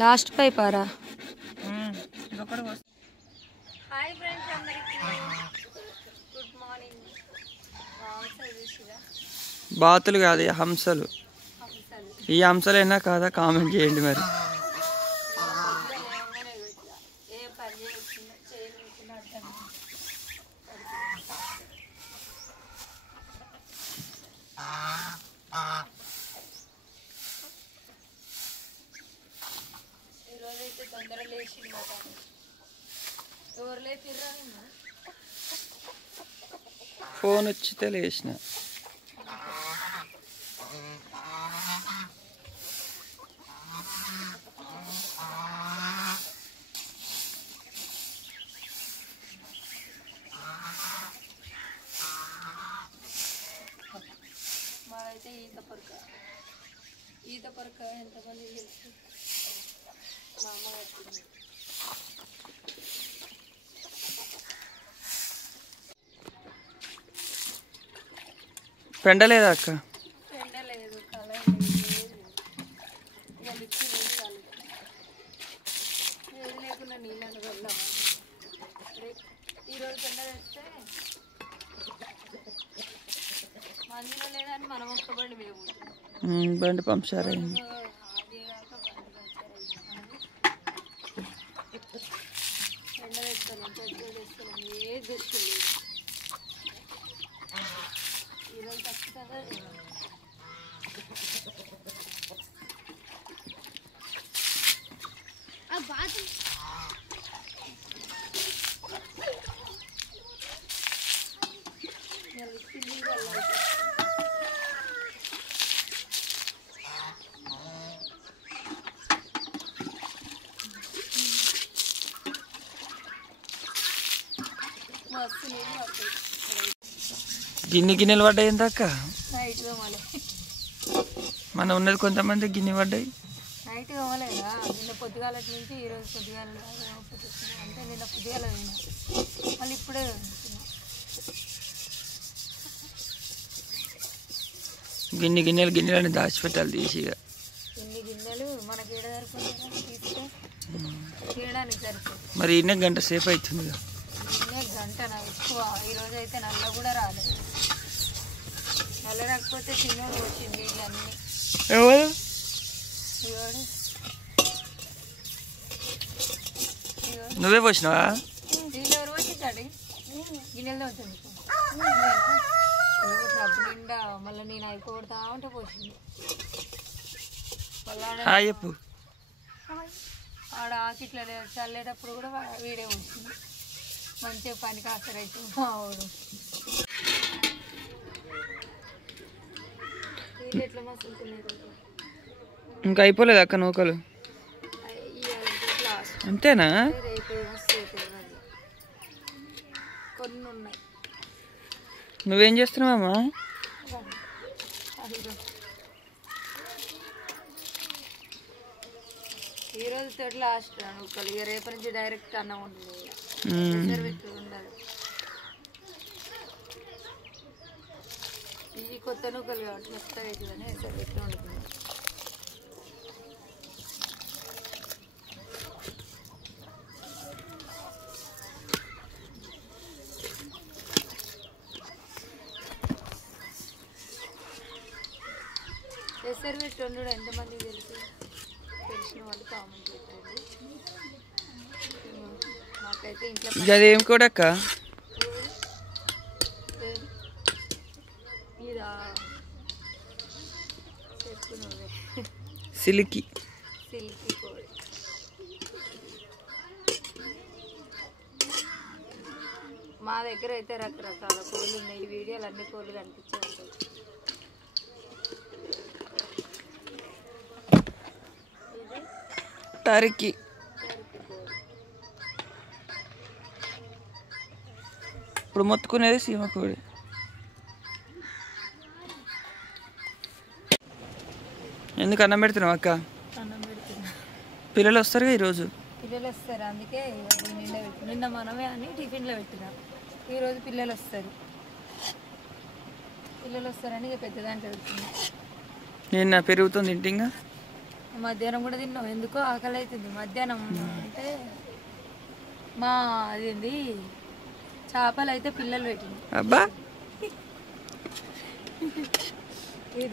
Last పైపారా. Hi friends అందరికి good morning. బాతులు కాదు హంసలు. ఈ హంసలైనా కాదా కామెంట్ చేయండి మరి. ఈరోజైతే తొందరగా లేచింది మాట. ఎవరు లేపిర్రా నిన్న? ఫోన్ వచ్చితే లేచిన. మాదైతే ఈత పొరక ఎంతమంది తెలుసు? మా అమ్మ కట్టింది. పెండలేదా అక్క? ఎండ లేదు, కళ లేదు, ఇక లిక్కి లేదు కాలేదు. ఏది లేకుండా నీళ్ళని వెళ్దాం. ఈరోజు పెండ తెస్తే మందిలో లేదని మనం ఒక్క బండి మేము బండి పంప్చర్ అయింది. అదేగాక బండి పంచర్ అయింది. ఎండ తెస్తున్నాం, పెట్రోల్ తెస్తున్నాం, ఏది తెస్తుంది. ఈరోజు ఖచ్చితంగా మస్తు నీళ్ళు పడతాయి. గిన్నెలు పడ్డాయి ఎంత అక్క? నైట్గా మళ్ళీ మన ఉన్నది కొంతమంది గిన్నె పడ్డాయి. నైట్ కావాలేదా? నిన్న పొద్దుగాల నుంచి ఈరోజు పొద్దుగాల అంటే నిన్న పొద్దుగాల తిన్నా, మళ్ళీ ఇప్పుడే గిన్నెలని దాచిపెట్టాలి తీసిగా. ఎన్ని గిన్నెలు మనకి ఏడ సరిపోతుందా తీస్తే తినడానికి సరిపోతుంది. మరి ఇన్నే గంట సేపు అవుతుంది. ఇన్నే గంట నాకు ఎక్కువ. ఈరోజు అయితే నల్ల కూడా రాలేదు. నల్ల రాకపోతే తినోడు వచ్చింది నీళ్ళన్నీ. ఎవరు? నువ్వే పోసినావా? నీళ్ళు ఎవరు వచ్చిందండి? గిన్నెలతో వచ్చింది డబ్బు నిండా. మళ్ళీ నేను అయిపోతా ఉంటే పోసింది. హాయ్ చెప్పు. ఆడ ఆకిట్లా చల్లేటప్పుడు కూడా వీడే వచ్చింది. మంచిగా పని కాస్తరైతే మావాడు. నీళ్ళు ఎట్లా మస్తుంటున్నారు? ఇంకా అయిపోలేదు అక్క నూకలు? అంతేనా? రేపు వస్తాయి. కొన్ని ఉన్నాయి. నువ్వేం చేస్తున్నావమ్మా? ఈరోజు తోటి లాస్ట్ నూకలు. ఇక రేపు నుంచి డైరెక్ట్ అన్నం ఉంటుంది. ఉండాలి. ఈ కొత్త నూకలు కాబట్టి మెత్తగా అవుతుందని ఎసరు పెట్టి వండుతుంది. ఎసరు పెట్టి వండు ఎంతమందికి తెలుసు? తెలిసిన వాళ్ళు కామెంట్ పెట్టండి. నాకైతే ఇంట్లో అదేం కూడా అక్క? సిల్కి కోడి. మా దగ్గర అయితే రకరకాల కోళ్ళు ఉన్నాయి. ఈ వీడియోలు అన్ని కోళ్ళు కనిపించే ఉంటాయి. టర్కీ. ఇప్పుడు మొత్తుకునేది సీమ కోడి. ఎందుకు అన్నం పెడుతున్నావు అక్క? అన్నం పెడుతున్నా. పిల్లలు వస్తారుగా ఈరోజు? పిల్లలు వస్తారు, అందుకే నిన్న మనమే అని టిఫిన్లో పెట్టినా. ఈరోజు పిల్లలు వస్తారని ఇక పెద్దదాంట్లో పెడుతున్నా. నిన్న పెరుగుతుంది ఇంటింగా మధ్యాహ్నం కూడా తిన్నాం, ఎందుకో ఆకలి అవుతుంది. మధ్యాహ్నం అంటే మా అదేంది చేపలు అయితే పిల్లలు పెట్టింది. అబ్బా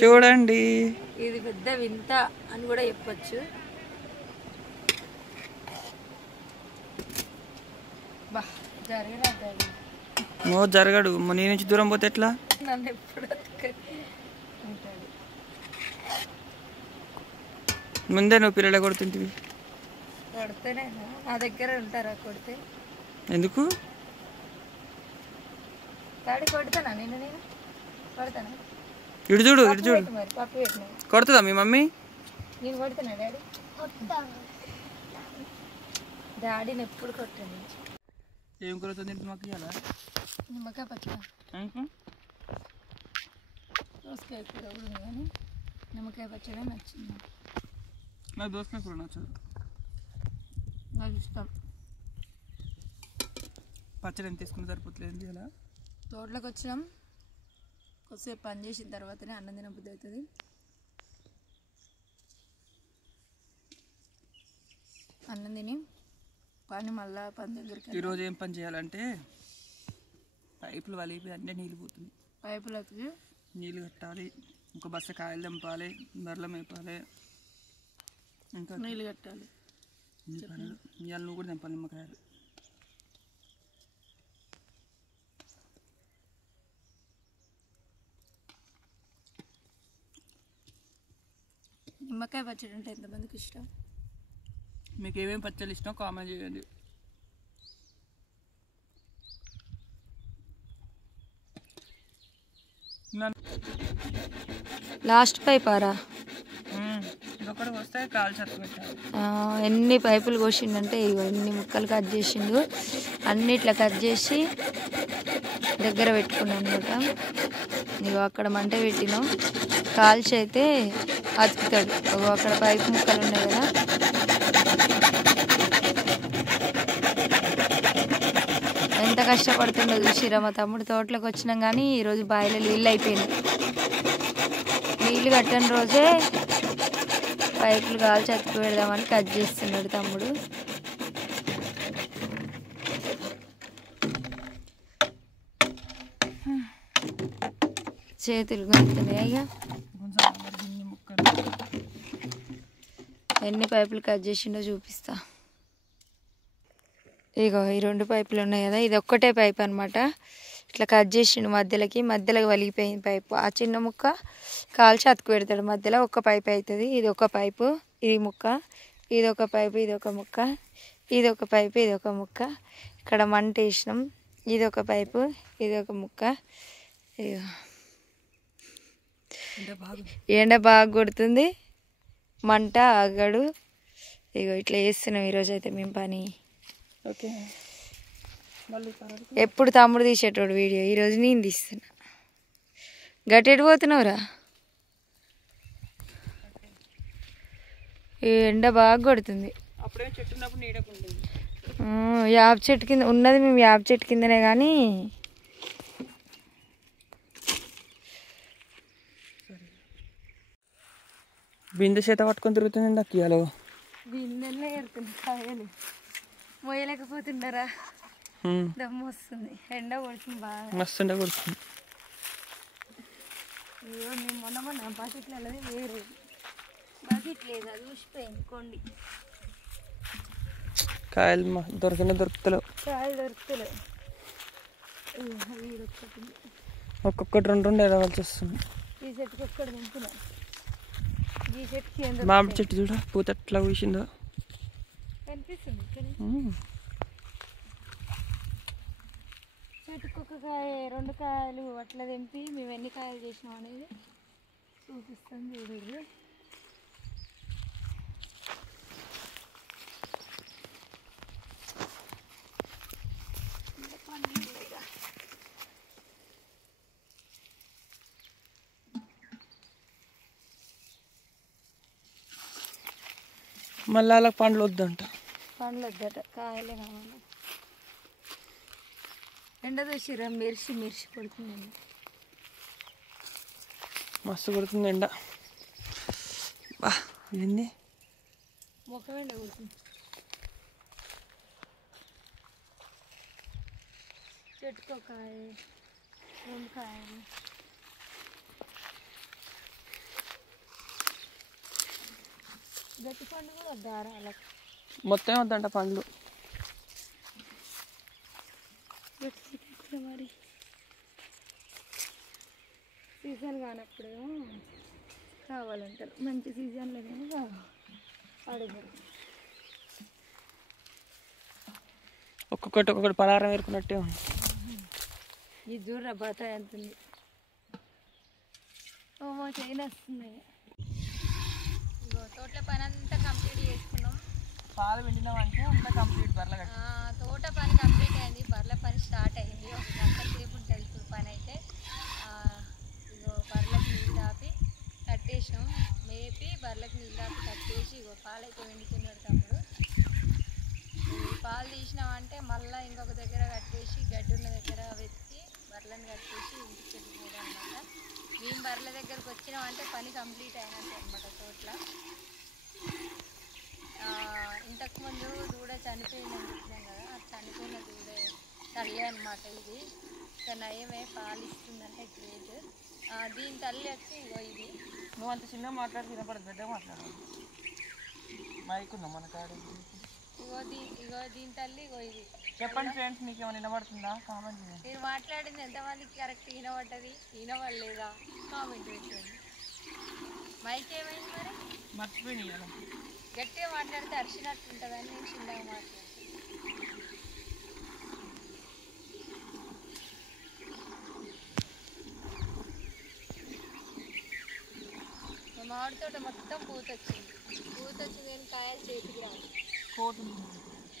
చూడండి, ఇది పెద్ద వింత అని కూడా చెప్పచ్చు. బా జరగరాదు, జరగడు. నీ నుంచి దూరం పోతే ఎట్లా? నన్ను ఎప్పుడు ఉంటాడు. ముందే నువ్వు పిల్లలు కొడుతుంటివి. కొడితేనే నా దగ్గర ఉంటారా కొడితే? ఎందుకు డాడీ కొడతానా నేను కొడతానా? ఇటు చూడు, ఇటు చూడు. మరి పప్పు పెట్టినా కొడుతుందా మీ మమ్మీ? నేను కొడతానా డాడీ? డాడీని ఎప్పుడు కొట్టాను. ఏం కొడుతుంది మాకు ఇవాళ? నిమ్మకాయ పచ్చడి, దోసకాయ కూర కూడా ఉంది కానీ నిమ్మకాయ పచ్చడి నచ్చింది. నాకు దోసకాయ కూర నచ్చదు, నాకు ఇష్టం. పచ్చడి ఎంత తీసుకుని సరిపోతుంది. ఇలా తోటలోకి వచ్చినాం, కొద్దిసేపు పని చేసిన తర్వాతనే అన్నం తినబుద్ధి అవుతుంది. అన్నం తిని పని మళ్ళా పని దగ్గరికి. ఈరోజు ఏం పని చేయాలంటే పైపులు వలిపి అన్నీ నీళ్ళు పోతుంది. పైపులకి నీళ్ళు కట్టాలి, ఒక బస్త కాయలు తెంపాలి, బర్రెలు మేపాలి, ఇంకా నీళ్ళు కట్టాలి. ఇవాళ నువ్వు కూడా తెంపాలి నిమ్మకాయలు. నిమ్మకాయ పచ్చడి అంటే ఎంతమందికి ఇష్టం? మీకు ఏమేమి పచ్చళ్ళు ఇష్టం కామెంట్ చేయండి. లాస్ట్ పైపారా ఇదొకటి వస్తే కాలు చెత్త పెట్టాలి. ఎన్ని పైపులు కోసిండంటే ఇగో ఎన్ని ముక్కలు కట్ చేసిండు, అన్నిట్లా కట్ చేసి దగ్గర పెట్టుకున్నాను అనమాట. ఇగో అక్కడ మంట పెట్టినాం, కాల్చి అయితే అతుకుతాడు. అక్కడ పైపు ముక్కలు ఉన్నాయి కదా, ఎంత కష్టపడుతుండో చూసిరా. మా తమ్ముడు తోటలోకి వచ్చినాం కానీ ఈరోజు బావిలో నీళ్ళు అయిపోయినాయి. నీళ్ళు కట్టని రోజే పైపులు కాల్చి అతుకు పెడదామని కట్ చేస్తున్నాడు తమ్ముడు. చేతులు గుంతున్నాయి. ఇక ఎన్ని పైపులు కట్ చేసిండో చూపిస్తా. ఇగో ఈ 2 పైపులు ఉన్నాయి కదా, ఇది ఒక్కటే పైప్ అనమాట. ఇట్లా కట్ చేసిండు మధ్యలో వలిగిపోయింది పైపు. ఆ చిన్న ముక్క కాల్చి అతుకు పెడతాడు, మధ్యలో ఒక పైపు అవుతుంది. ఇది ఒక పైపు, ఇది ముక్క, ఇది ఒక పైపు, ఇది ఒక ముక్క, ఇది ఒక పైపు, ఇది ఒక ముక్క. ఇక్కడ మంట వేసినాం, ఇది ఒక పైపు, ఇది ఒక ముక్క. ఎండ బాగా కొడుతుంది, మంట ఆగడు. ఇగో ఇట్లా చేస్తున్నాం ఈరోజు అయితే మేము పని. ఓకే, ఎప్పుడు తమ్ముడు తీసేటోడు వీడియో, ఈరోజు నేను తీస్తున్నా. గట్టెటు పోతున్నావురా? ఈ ఎండ బాగా కొడుతుంది. యాప చెట్టు కింద ఉన్నది, మేము యాప చెట్టు కిందనే. కానీ బిందె చేత పట్టుకొని తిరుగుతుంది నాకు ఇవాళ. బిందెల్లో ఎడుతుంది కాయలు, మోయలేకపోతున్నారా? దమ్ము వస్తుంది, ఎండ కొడుతుంది బాగా, మస్తు ఎండ కొడుతుంది. అయ్యో మేము మొన్న బకెట్లు అనేది వేరే బకెట్ లేదు, అది ఊసిపోయింది కొండి. కాయలు దొరుకుతలేవు, కాయలు దొరుకుతలేవు. ఒక్కొక్కటి 2 ఎరవాల్సి వస్తుంది. ఈ చెట్టుకి ఒక్కటి తింటున్నా, ఈ చెట్టుకి మామిడి చెట్టు చూడ పూత ఎట్లా కూసిందో కనిపిస్తుంది. చెట్టుకు ఒక కాయ 2 కాయలు అట్లా తెంపి మేము ఎన్ని కాయలు చేసినాం అనేది చూపిస్తాం చూడండి. మళ్ళీ అలా పండ్లు వద్దంట, పండ్లు వద్దట, కాయలే కావాలి. ఎండ చూసిరా, మెరిసి కొడుతుందండి, మస్తు కొడుతుంది ఎండ. బా ఏంది ముఖం ఎండ కూర్చుంది. చెట్టుకో కాయ 2 కాయలు. గట్టి పండు కూడా దారాలకు మొత్తం వద్దంట పండ్లు. మరి సీజన్ కానప్పుడేమో కావాలంటారు, మంచి సీజన్లో ఏమో అడుగుతారు. ఒక్కొక్కటి పలారం ఏరుకున్నట్టే ఉంది. ఈ జూర్ర బతాయి అంతుంది. ఓ చైన్ వస్తున్నాయి. తోటల పని అంతా కంప్లీట్ చేసుకున్నాం. పాలు పిండినామంటే అంతా కంప్లీట్. తోట పని కంప్లీట్ అయింది, బర్రెల పని స్టార్ట్ అయింది. 1 గంట సేపు ఉంటుంది ఇప్పుడు పని అయితే. ఇగో బర్రెలకు నీళ్ళు దాపి కట్టేసాం, మేపి బర్రెలకు నీళ్ళు దాపి కట్టేసి ఇగో పాలు అయితే వెండుతున్నాడు తమ్ముడు. పాలు తీసినామంటే మళ్ళీ ఇంకొక దగ్గర కట్టేసి గడ్డి ఉన్న దగ్గర వెతికి బర్రెలను కట్టేసి ఇంటికి వెళ్ళిపోవడం అనమాట. మేము బర్రెల దగ్గరకు వచ్చినామంటే పని కంప్లీట్ అయినట్టు అనమాట తోటలో. ఇంతకుముందు దూడ చనిపోయిందని చెప్పినాం కదా, చనిపోయిన దూడ తల్లి అనమాట ఇది. ఇక నయమే పాలు ఇస్తుందంటే గ్రేట్. దీని తల్లి వచ్చి ఇగో ఇది. నువ్వు అంత చిన్నగా మాట్లాడి తినపడదు, పెద్దగా మాట్లాడాలి. మైక్ ఉందా మన కాడ? ఇగో దీని తల్లి ఇగో ఇది. చెప్పండి ఫ్రెండ్స్, మీకు ఏమైనా వినబడుతుందా? కామెంట్ చేయండి. మీరు మాట్లాడింది ఎంతమందికి కరెక్ట్ వినబడ్డది, వినబడలేదా కామెంట్ పెట్టండి. మైక్ ఏమైంది మరి? మర్చిపోయినాయి కదా. గట్టిగా మాట్లాడితే అరిచినట్టు ఉంటుందని నేను చిన్నగా మాట్లాడుతాను. మామిడి తోట మొత్తం పూత వచ్చింది కానీ కాయలు చేతికి రాదు.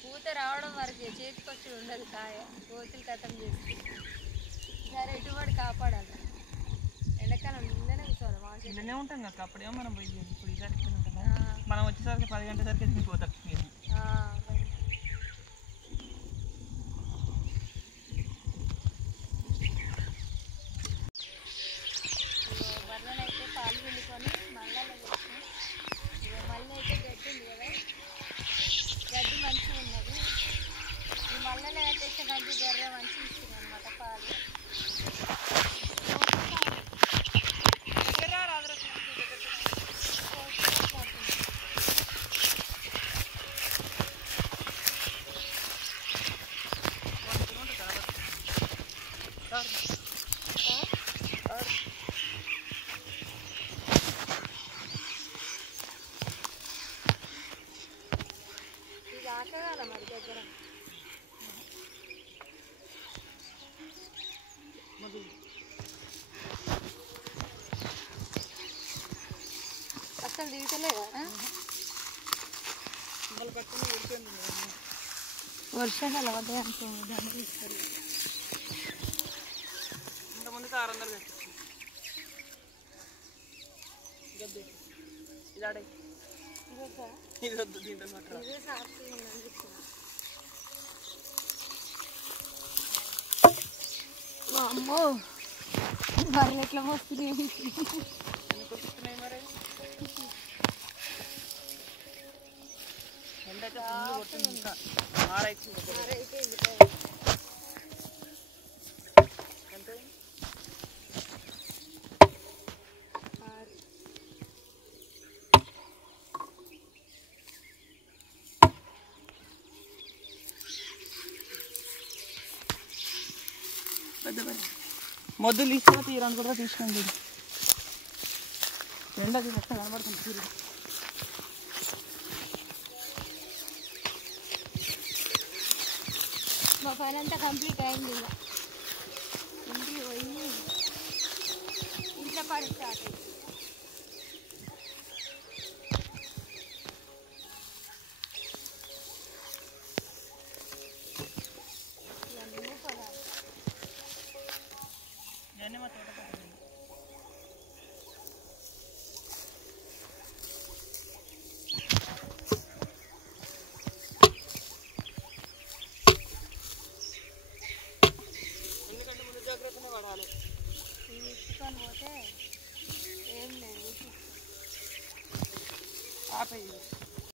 పూత రావడం వరకే, చేతికి వచ్చి ఉండదు కాయ. కోతులు కథం చేస్తుంది. సరే ఎటుబడి కాపాడాలి. ఎండాకాలం నిన్ననే కూర్చోవాలి మామిడి ఇలానే ఉంటాం కదా. అప్పుడేమో మనం పోయి ఇప్పుడు ఈసారి ఉంటుందా, మనం వచ్చేసరికి 10 గంటల సరికి దిగిపోతాం. బర్రెలను అయితే పాలు పిండుకొని మళ్ళీ వేసాం. మళ్ళీ అయితే గడ్డి ఉంది కదా, గడ్డి మంచిగా ఉన్నది. ఈ మళ్ళీ కట్టేస్తే గడ్డి బర్రె మంచిగా ఇస్తుంది అనమాట పాలు. ఇది ఆకగాల మరి దగ్గర అసలు దిగుతలేదా? వర్షాకాలం అదే అనుకోండి, దాన్ని తీస్తారు. ఇంతకుముందుకు 600 తెచ్చి ఇది వద్దు, దీంతో మాట్లాడు. ఇదే సాఫ్ట్గా ఉందని చెప్తున్నా. అమ్మో బర్రెలు ఎట్లా వస్తున్నాయి. మరి ఎండైతే కొడుతుంది. ఇంకా అయిపోయింది. అంటే మొద్దులు తీసుకుని తీరాను కూడా తీసుకోండి. ఎండకి మొత్తం కనబడుతుంది తీరు. మా పని అంతా కంప్లీట్ అయింది. ఇక ఇంటికి పోయి ఇంట్లో పని స్టార్ట్ అయింది.